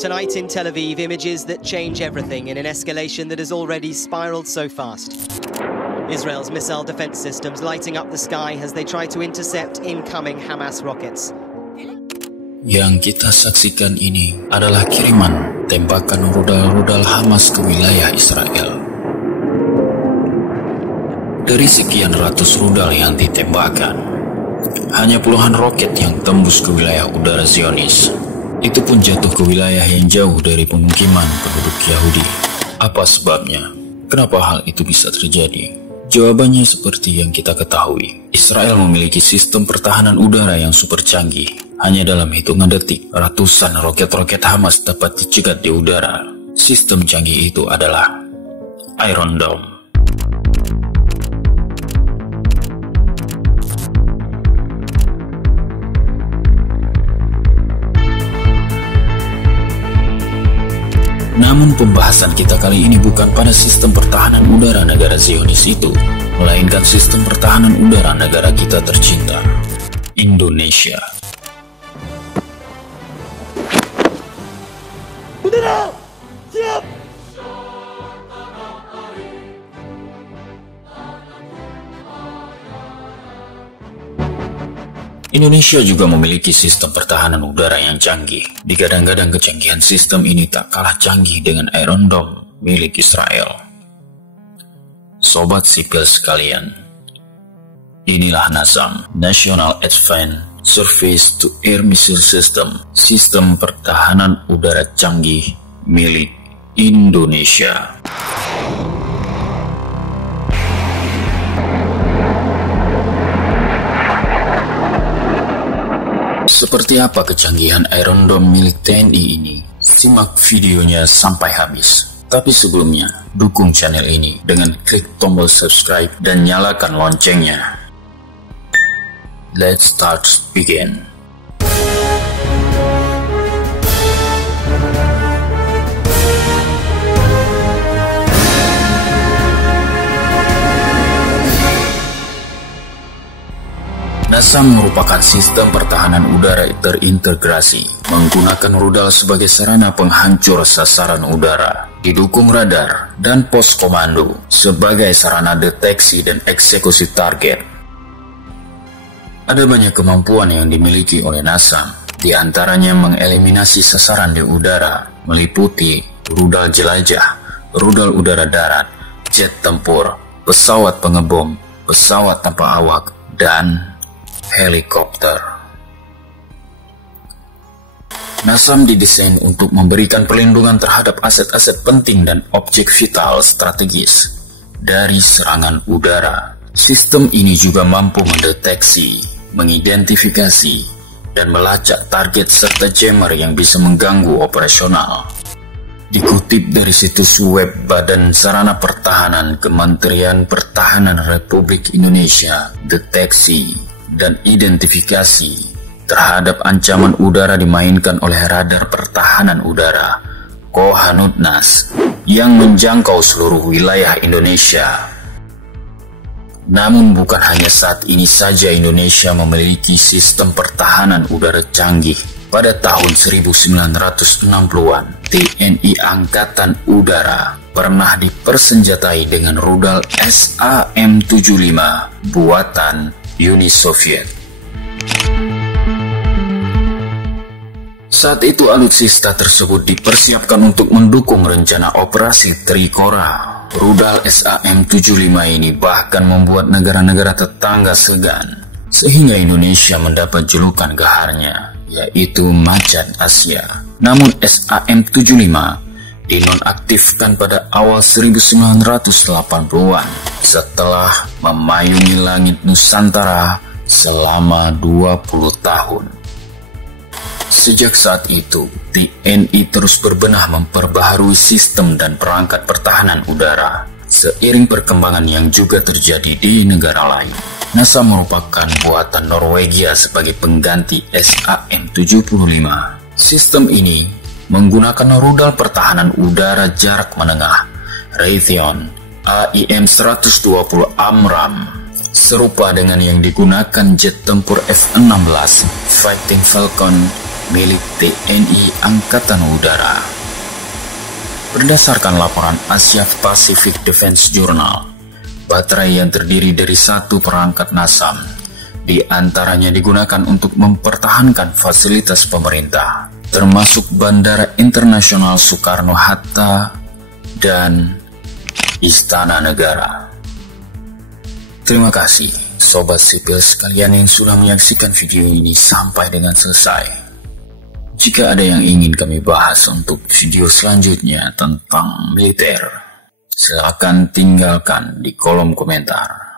Tonight in Tel Aviv, images that change everything in an escalation that has already spiraled so fast. Israel's missile defense systems lighting up the sky as they try to intercept incoming Hamas rockets. Yang kita saksikan ini adalah kiriman tembakan rudal-rudal Hamas ke wilayah Israel. Dari sekian ratus rudal yang ditembakkan, hanya puluhan roket yang tembus ke wilayah udara Zionis. Itu pun jatuh ke wilayah yang jauh dari pemukiman penduduk Yahudi. Apa sebabnya? Kenapa hal itu bisa terjadi? Jawabannya seperti yang kita ketahui. Israel memiliki sistem pertahanan udara yang super canggih. Hanya dalam hitungan detik, ratusan roket-roket Hamas dapat dicegat di udara. Sistem canggih itu adalah Iron Dome. Namun pembahasan kita kali ini bukan pada sistem pertahanan udara negara Zionis itu, melainkan sistem pertahanan udara negara kita tercinta, Indonesia. Udara, siap! Indonesia juga memiliki sistem pertahanan udara yang canggih. Digadang-gadang kecanggihan sistem ini tak kalah canggih dengan Iron Dome milik Israel. Sobat sipil sekalian, inilah NASAM, National Advanced Surface to Air Missile System, sistem pertahanan udara canggih milik Indonesia. Seperti apa kecanggihan Iron Dome milik TNI ini? Simak videonya sampai habis. Tapi sebelumnya, dukung channel ini dengan klik tombol subscribe dan nyalakan loncengnya. Let's start begin. NASAM merupakan sistem pertahanan udara terintegrasi, menggunakan rudal sebagai sarana penghancur sasaran udara, didukung radar dan pos komando sebagai sarana deteksi dan eksekusi target. Ada banyak kemampuan yang dimiliki oleh NASAM, di antaranya mengeliminasi sasaran di udara, meliputi rudal jelajah, rudal udara darat, jet tempur, pesawat pengebom, pesawat tanpa awak, dan helikopter. NASAM didesain untuk memberikan perlindungan terhadap aset-aset penting dan objek vital strategis dari serangan udara. Sistem ini juga mampu mendeteksi, mengidentifikasi, dan melacak target serta jammer yang bisa mengganggu operasional. Dikutip dari situs web Badan Sarana Pertahanan Kementerian Pertahanan Republik Indonesia, deteksi dan identifikasi terhadap ancaman udara dimainkan oleh radar pertahanan udara Kohanutnas yang menjangkau seluruh wilayah Indonesia. Namun bukan hanya saat ini saja Indonesia memiliki sistem pertahanan udara canggih. Pada tahun 1960-an, TNI Angkatan Udara pernah dipersenjatai dengan rudal SAM-75 buatan Uni Soviet. Saat itu alutsista tersebut dipersiapkan untuk mendukung rencana operasi Trikora. Rudal SAM-75 ini bahkan membuat negara-negara tetangga segan, sehingga Indonesia mendapat julukan geharnya, yaitu Macan Asia. Namun SAM-75 dinonaktifkan pada awal 1980-an setelah memayungi langit Nusantara selama 20 tahun. Sejak saat itu, TNI terus berbenah memperbaharui sistem dan perangkat pertahanan udara, seiring perkembangan yang juga terjadi di negara lain. NASA merupakan buatan Norwegia sebagai pengganti SAM-75. Sistem ini menggunakan rudal pertahanan udara jarak menengah Raytheon AIM-120 AMRAAM, serupa dengan yang digunakan jet tempur F-16 Fighting Falcon milik TNI Angkatan Udara. Berdasarkan laporan Asia Pacific Defense Journal, baterai yang terdiri dari satu perangkat NASAM di antaranya digunakan untuk mempertahankan fasilitas pemerintah, termasuk Bandara Internasional Soekarno-Hatta dan Istana Negara. Terima kasih Sobat Sipil sekalian yang sudah menyaksikan video ini sampai dengan selesai. Jika ada yang ingin kami bahas untuk video selanjutnya tentang militer, silakan tinggalkan di kolom komentar.